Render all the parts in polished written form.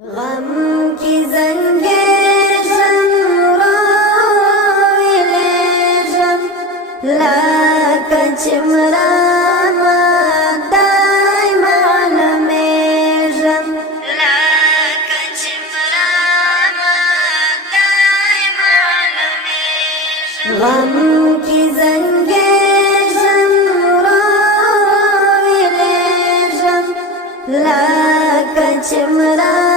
غم کی زنگیزم رویلیزم لکه چمرام دایما نمیزم لکه چمرام دایما نمیزم غم کی زنگیزم رویلیزم لکه چمرام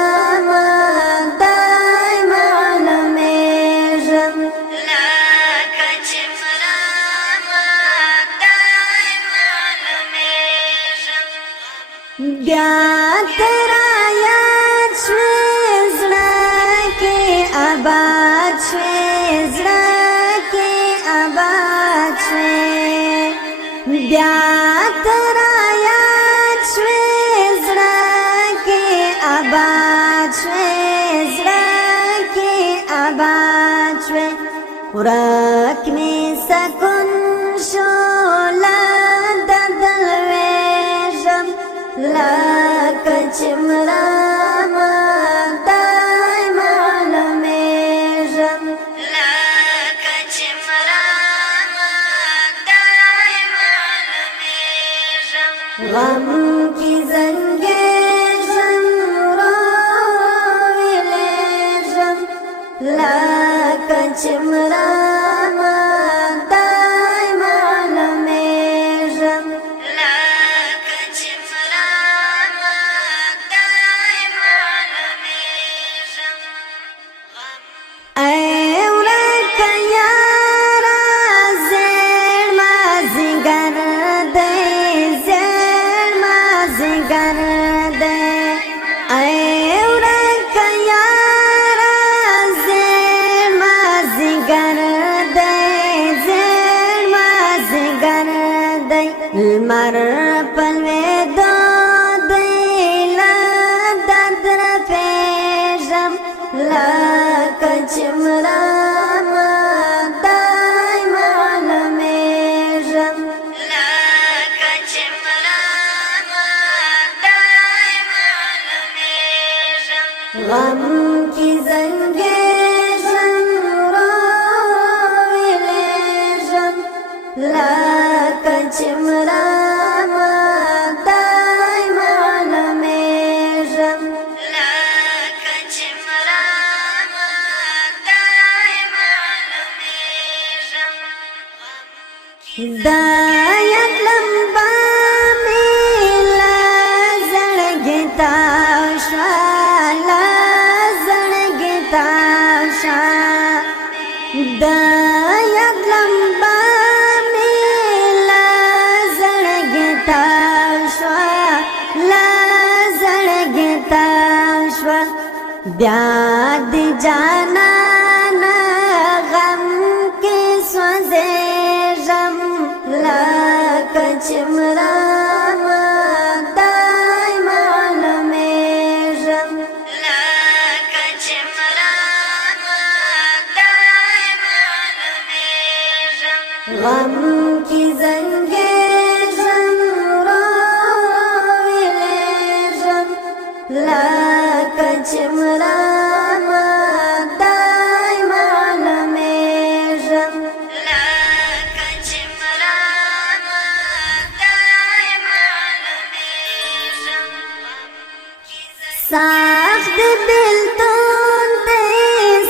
بیا تیرا یاد شوی زړه کې آباد شوی زړه کې آباد شوی بیا تیرا یاد شوی زړه کې آباد شوی زړه کې آباد شوی خوراک می سکون شو لکه چمرام دایما نمیزم لکه چمرام دایما نمیزم غم کی زنگیزم رویلیزم لکه چمرام المر پلوی دو دیلا دادر پیشم لکه چمرام دایما نمیزم لکه چمرام دایما نمیزم غم کی زنگیزم رویلیزم لکه چمرام دایما نمیزم لکه چمرام دایما نمیزم دایت لمبا میلا زړګتا شا لا زړګتا شا دایت لمبا بیا دی جانانا غم کی سوزیزم لکه چمرام دایما نمیزم لکه چمرام دایما نمیزم غم کی زنگیزم رویلیزم لکه چمرام دایما نمیزم لکه چمرام دایما نمیزم سخت دلتون دی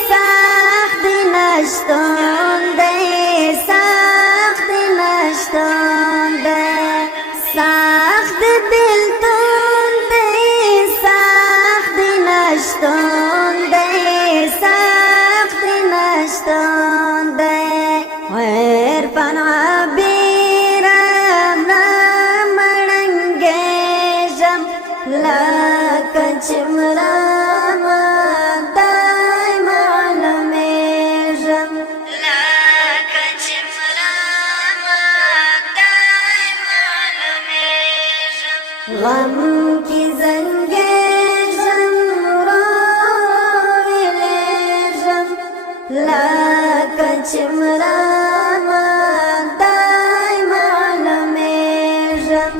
سخت نشتون دی سخت نشتون دی سخت دلتون نشتون دی سخت نشتون دی عرفان عبیرم رامړنګېږم لکه چمرام دایما نمیزم لکه چمرام دایما نمیزم غم کی زنگیزم لکه چمرام دایما نمیزم